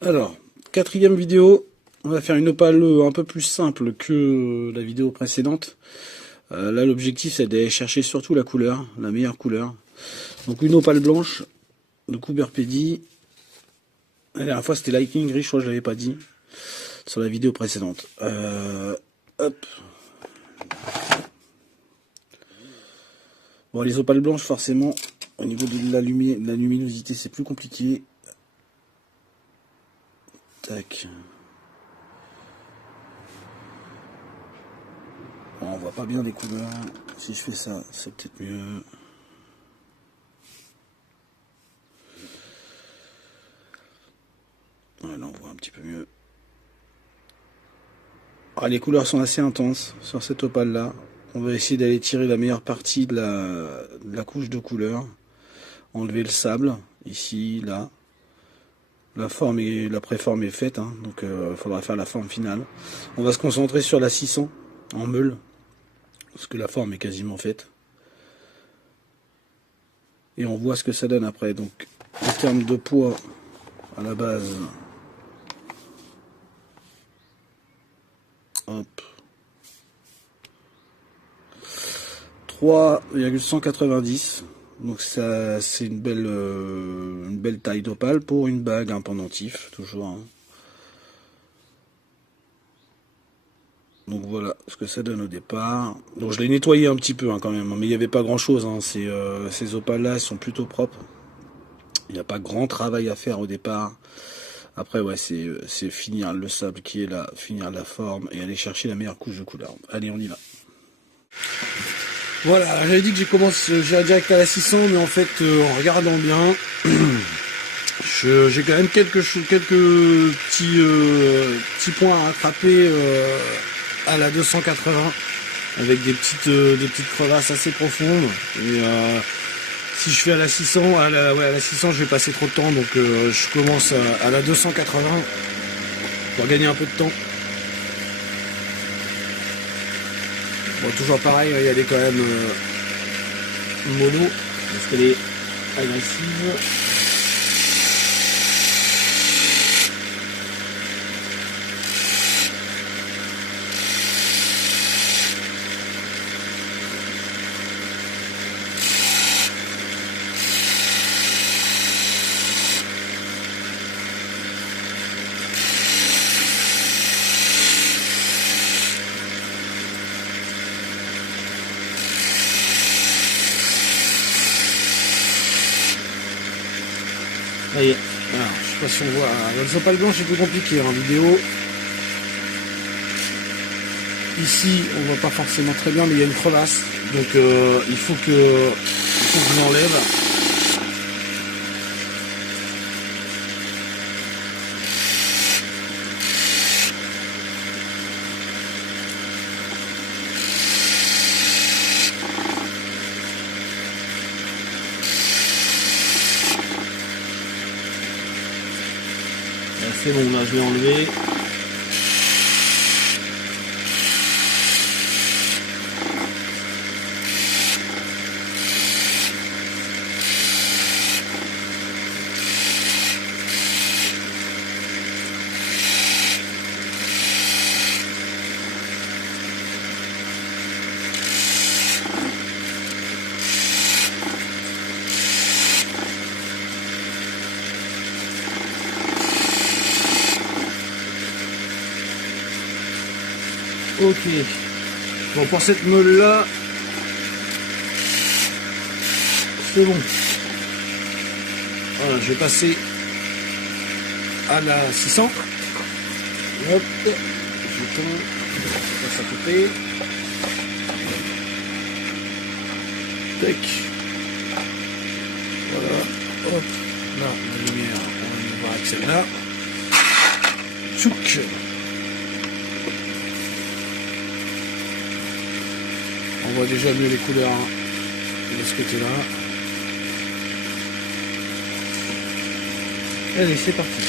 Alors, quatrième vidéo, on va faire une opale un peu plus simple que la vidéo précédente. Là, l'objectif, c'est d'aller chercher surtout la couleur, la meilleure couleur. Donc, une opale blanche de Cooper Pedy. La dernière fois, c'était Lightning Gris, je crois que je l'avais pas dit sur la vidéo précédente. Hop. Bon, les opales blanches, forcément, au niveau de la luminosité, c'est plus compliqué. Tac. Bon, on voit pas bien les couleurs. Si je fais ça, c'est peut-être mieux. Voilà, on voit un petit peu mieux. Ah, les couleurs sont assez intenses sur cette opale là. On va essayer d'aller tirer la meilleure partie de la couche de couleur. Enlever le sable, ici, là. La préforme est faite, hein, donc il faudra faire la forme finale. On va se concentrer sur la 600 en meule, parce que la forme est quasiment faite. Et on voit ce que ça donne après. Donc en termes de poids, à la base, hop, 3,190. Donc ça, c'est une belle taille d'opale pour une bague, un pendentif, toujours. Hein. Donc voilà ce que ça donne au départ. Donc je l'ai nettoyé un petit peu hein, quand même, mais il n'y avait pas grand chose. Hein. Ces opales là sont plutôt propres. Il n'y a pas grand travail à faire au départ. Après ouais, c'est finir le sable qui est là, finir la forme et aller chercher la meilleure couche de couleur. Allez, on y va. Voilà, j'avais dit que j'irais direct à la 600, mais en fait, en regardant bien, j'ai quand même quelques petits points à rattraper à la 280, avec des petites crevasses assez profondes. Et si je fais à la 600, à la 600, je vais passer trop de temps, donc je commence à la 280 pour gagner un peu de temps. Bon, toujours pareil, elle est quand même mono, parce qu'elle est agressive. Ça y est. Alors, je sais pas si on voit. Les opales blanches c'est plus compliqué en vidéo. Ici, on voit pas forcément très bien, mais il y a une crevasse. Donc il faut que je l'enlève. C'est bon, là je l'ai enlevé. Ok. Bon, pour cette meule là, c'est bon. Voilà, je vais passer à la 600. Hop, je passe à côté. Tac. Voilà. Hop. Là, la lumière, on va voir avec celle-là. Tchouk. On voit déjà mieux les couleurs de ce côté-là. Allez, c'est parti.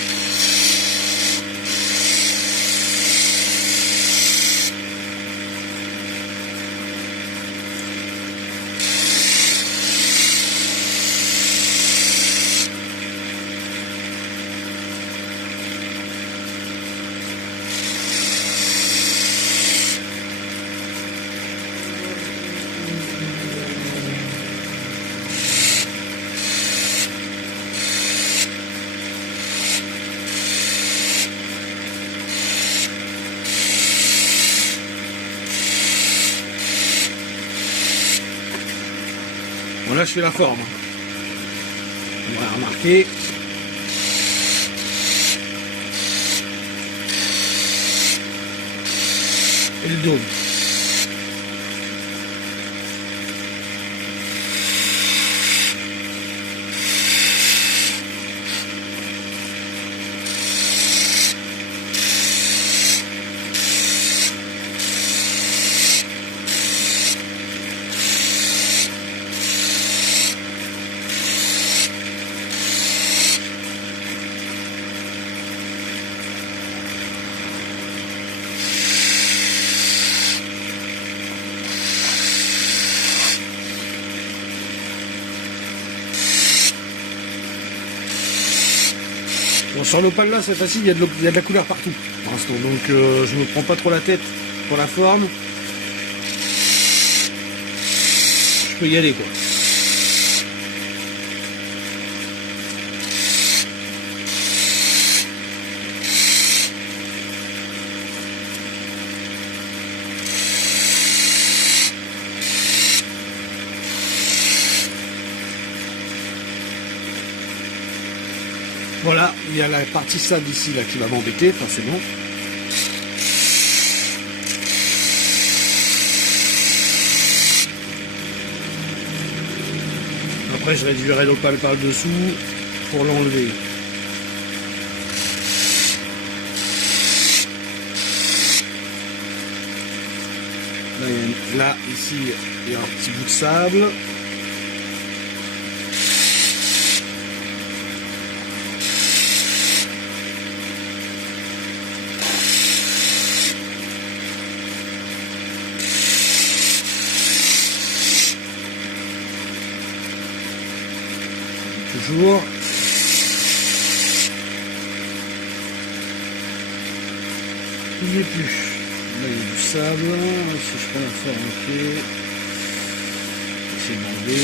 là je fais la forme. On va remarquer. Et le dôme. Bon, sur l'opale là c'est facile, il y a de la couleur partout pour l'instant, donc je me prends pas trop la tête pour la forme. Je peux y aller quoi. Voilà, il y a la partie sable ici là qui va m'embêter, forcément. Après je réduirai l'opale par le dessous pour l'enlever. Là, ici, il y a un petit bout de sable. Toujours. Il n'y est plus. Là il y a du sable. Si je prends la forme, ok. C'est demandé.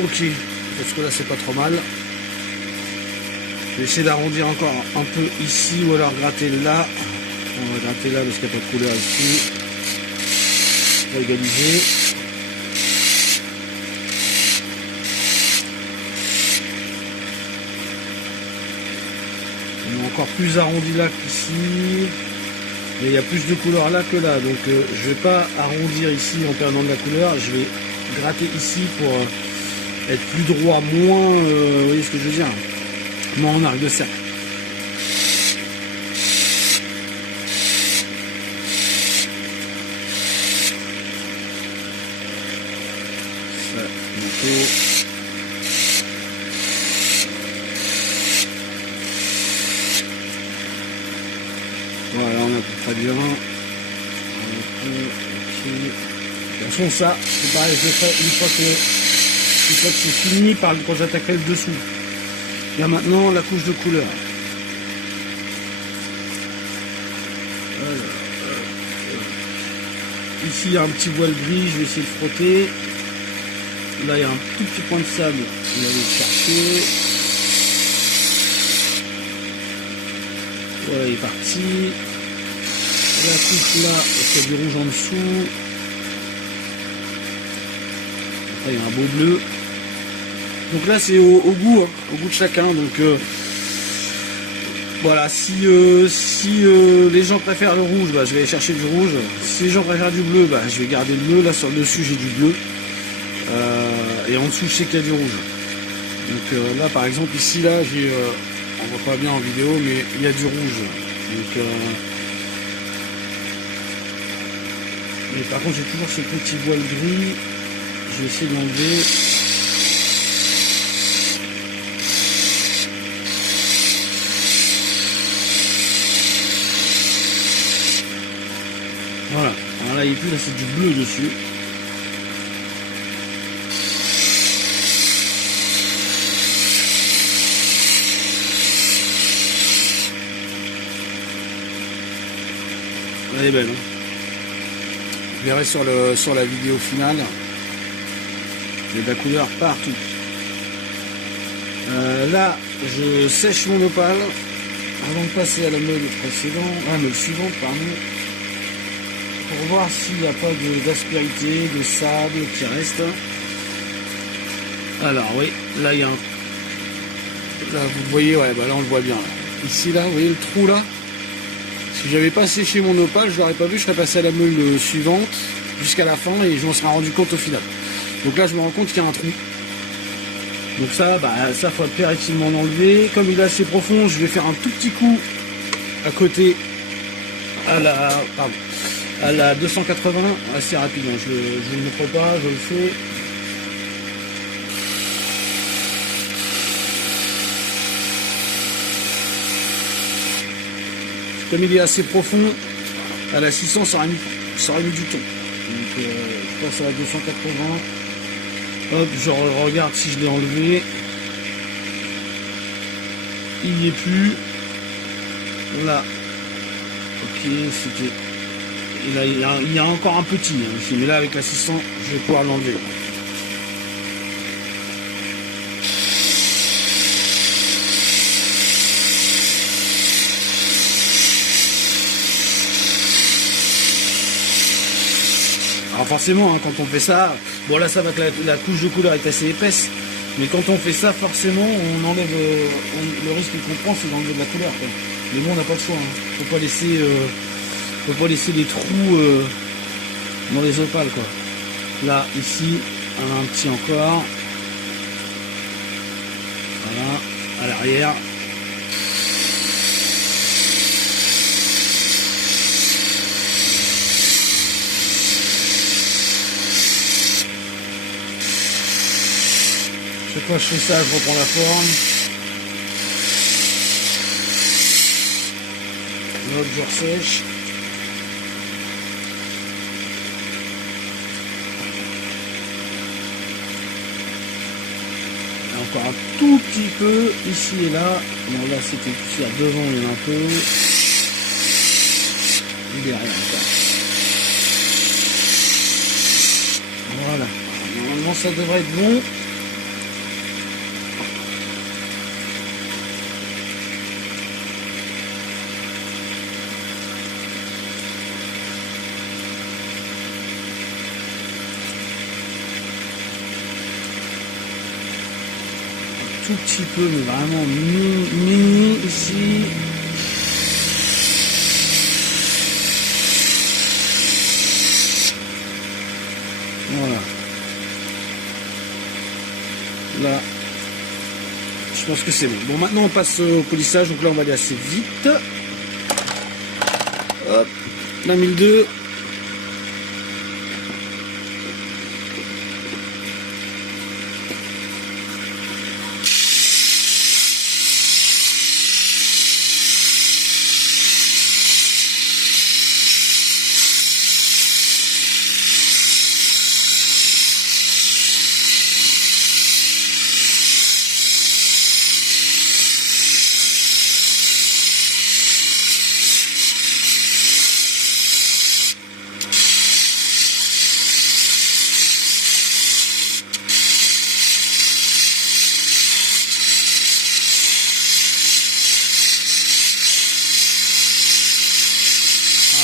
Ok, parce que là c'est pas trop mal. Je vais essayer d'arrondir encore un peu ici ou alors gratter là. On va gratter là parce qu'il n'y a pas de couleur ici. On va égaliser. On est encore plus arrondi là qu'ici. Et il y a plus de couleur là que là. Donc je vais pas arrondir ici en perdant de la couleur. Je vais gratter ici pour être plus droit, moins, vous voyez ce que je veux dire, moins en arc de cercle. Ça, bientôt. Voilà, on a à peu près bien. Okay. De toute façon, ça, c'est pareil, je le ferai une fois que c'est fini quand j'attaquerai le dessous. Il y a maintenant la couche de couleur. Ici il y a un petit voile gris, je vais essayer de frotter. Là il y a un tout petit point de sable, je vais aller le chercher. Voilà, il est parti. La couche là, il y a du rouge en dessous. Après il y a un beau bleu. Donc là c'est au goût, hein, au goût de chacun. Donc Voilà, si les gens préfèrent le rouge, bah, je vais aller chercher du rouge. Si les gens préfèrent du bleu, bah, je vais garder le bleu. Là sur le dessus j'ai du bleu. Et en dessous je sais qu'il y a du rouge. Donc là par exemple ici là j'ai on voit pas bien en vidéo mais il y a du rouge. Donc mais par contre j'ai toujours ce petit voile gris. Je vais essayer de l'enlever. Voilà, alors là il n'y a plus, là c'est du bleu dessus. Elle est belle, hein. Vous verrez sur la vidéo finale. Il y a de la couleur partout. Là, je sèche mon opale avant de passer à la meule suivante, pardon, pour voir s'il n'y a pas d'aspérité, de sable qui reste. Alors oui, là il y a un. Là vous le voyez, ouais, bah là on le voit bien. Là. Ici là, vous voyez le trou là. Si j'avais pas séché mon opale, je l'aurais pas vu, je serais passé à la meule suivante jusqu'à la fin et je m'en serais rendu compte au final. Donc là je me rends compte qu'il y a un trou. Donc ça, bah ça faut impérativement enlever. Comme il est assez profond, je vais faire un tout petit coup à côté à la 280 assez rapidement. Je ne le montre pas, je le fais. Comme il est assez profond, à la 600 ça aurait mis du temps. Donc je passe à la 280. Hop, je regarde si je l'ai enlevé. Il n'y est plus. Là. Ok, c'était. Il y a encore un petit hein, ici, mais là avec la 600, je vais pouvoir l'enlever. Alors forcément, hein, quand on fait ça, bon là ça va que la couche de couleur est assez épaisse, mais quand on fait ça, forcément, on enlève, le risque qu'on prend, c'est d'enlever de la couleur. Quoi. Mais bon, on n'a pas le choix. Hein. Faut pas laisser des trous dans les opales, quoi. Là, ici, un petit encore. Voilà, à l'arrière. Chaque fois que je fais ça, je reprends la forme. Hop, je ressèche. Encore un tout petit peu ici et là. Bon là c'était plus là devant, il y en a un peu. Et derrière encore. Voilà. Normalement ça devrait être bon. Tout petit peu, mais vraiment mini ici. Voilà. Là, je pense que c'est bon. Bon, maintenant on passe au polissage. Donc là, on va aller assez vite. Hop, la 1002.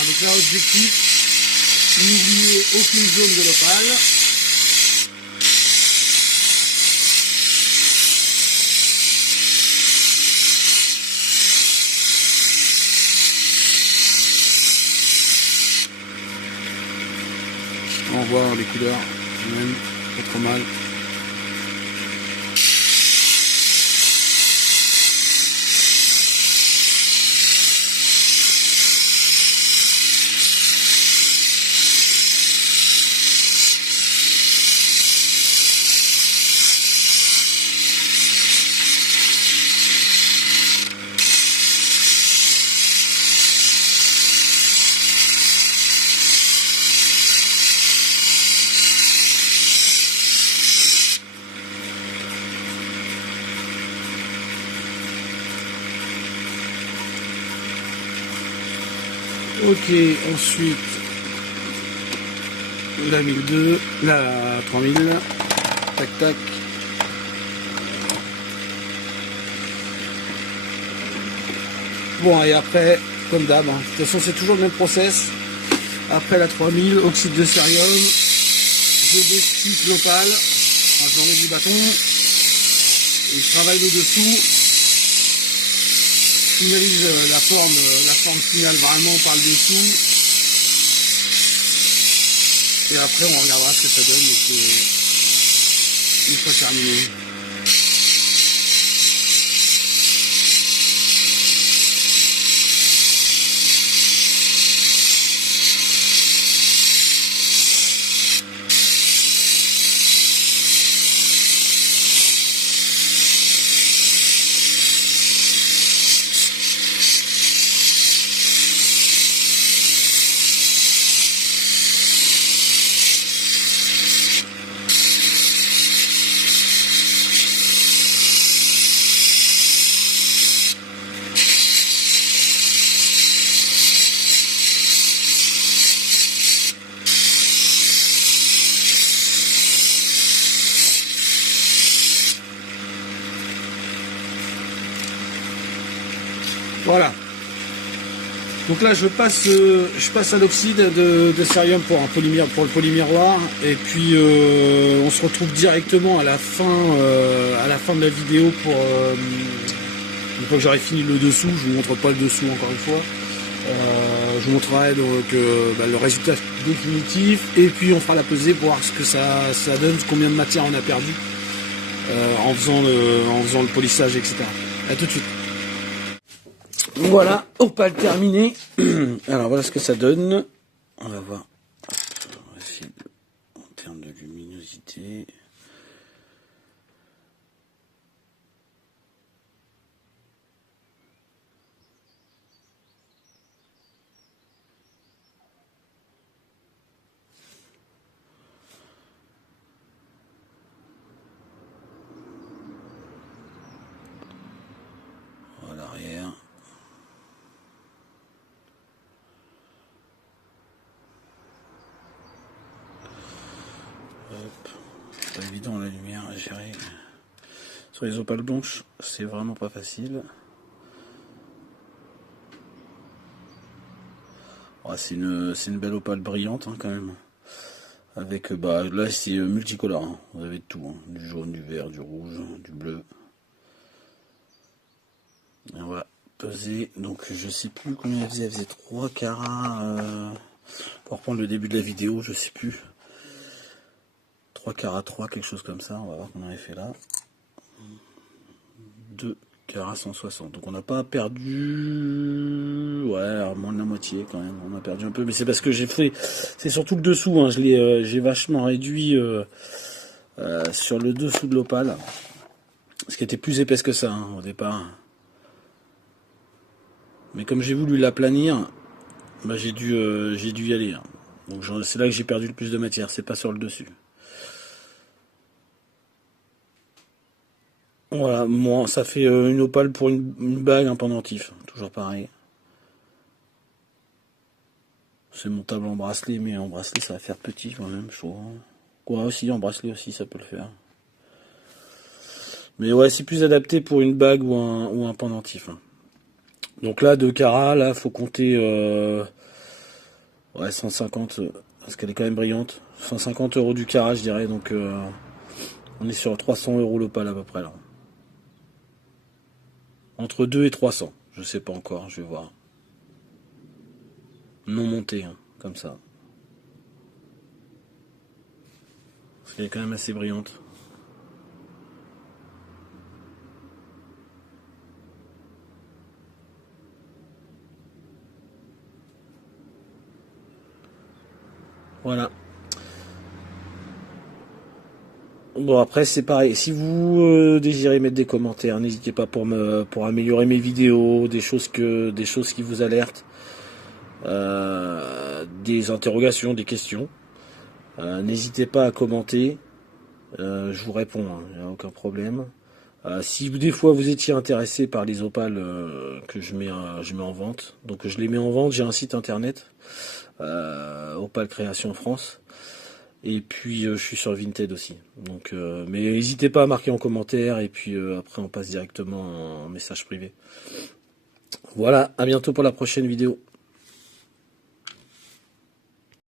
Donc là, objectif, n'oubliez aucune zone de l'opale. couleurs, les couleurs, même pas trop mal. Ok, ensuite la 1002, la 3000, tac tac. Bon, et après, comme d'hab, hein, de toute façon c'est toujours le même process. Après la 3000, oxyde de cérium, je déchique l'opale, enfin, j'enlève du bâton, et je travaille le dessous. Finalise la forme finale vraiment par le dessous, et après on regardera ce que ça donne une fois terminé. Voilà. Donc là je passe à l'oxyde de cérium pour le polymiroir, et puis on se retrouve directement à la fin de la vidéo pour une fois que j'aurai fini le dessous. Je vous montre pas le dessous encore une fois. Je vous montrerai donc le résultat définitif, et puis on fera la pesée pour voir ce que ça donne, combien de matière on a perdu en faisant le polissage, etc. A tout de suite. Voilà, opale terminée. Alors voilà ce que ça donne. On va voir. On va essayer en termes de luminosité. Voilà l'arrière. Hop. C'est pas évident la lumière à gérer. Sur les opales blanches, c'est vraiment pas facile. Oh, c'est une belle opale brillante hein, quand même. Avec là c'est multicolore. Hein. Vous avez de tout. Hein. Du jaune, du vert, du rouge, du bleu. Et on va peser. Donc je sais plus combien elle faisait 3 carats. Pour reprendre le début de la vidéo, je sais plus. 3 carats 3, quelque chose comme ça. On va voir qu'on avait fait là. 2 carats 160. Donc on n'a pas perdu. Ouais, moins de la moitié quand même. On a perdu un peu. Mais c'est parce que j'ai fait. C'est surtout le dessous. Hein. J'ai vachement réduit sur le dessous de l'opale. Ce qui était plus épaisse que ça hein, au départ. Mais comme j'ai voulu l'aplanir, j'ai dû y aller. Hein. Donc c'est là que j'ai perdu le plus de matière. C'est pas sur le dessus. Voilà, moi ça fait une opale pour une bague, un pendentif, toujours pareil. C'est montable en bracelet, mais en bracelet ça va faire petit quand même, je trouve. Quoi aussi, en bracelet aussi ça peut le faire. Mais ouais, c'est plus adapté pour une bague ou un pendentif. Hein. Donc là, 2 carats, là faut compter 150, parce qu'elle est quand même brillante. 150 € du carat je dirais, donc on est sur 300 € l'opale à peu près là. Entre 2 et 300, je sais pas encore, je vais voir. Non monté, hein, comme ça. Elle est quand même assez brillante. Voilà. Bon, après c'est pareil. Si vous désirez mettre des commentaires, n'hésitez pas pour améliorer mes vidéos, des choses qui vous alertent, des interrogations, des questions. N'hésitez pas à commenter. Je vous réponds, il n'y a aucun problème. Si des fois vous étiez intéressé par les opales que je mets en vente, donc je les mets en vente, j'ai un site internet, Opale Création France, et puis je suis sur Vinted aussi. Donc, mais n'hésitez pas à marquer en commentaire, et puis après on passe directement en message privé. Voilà, à bientôt pour la prochaine vidéo.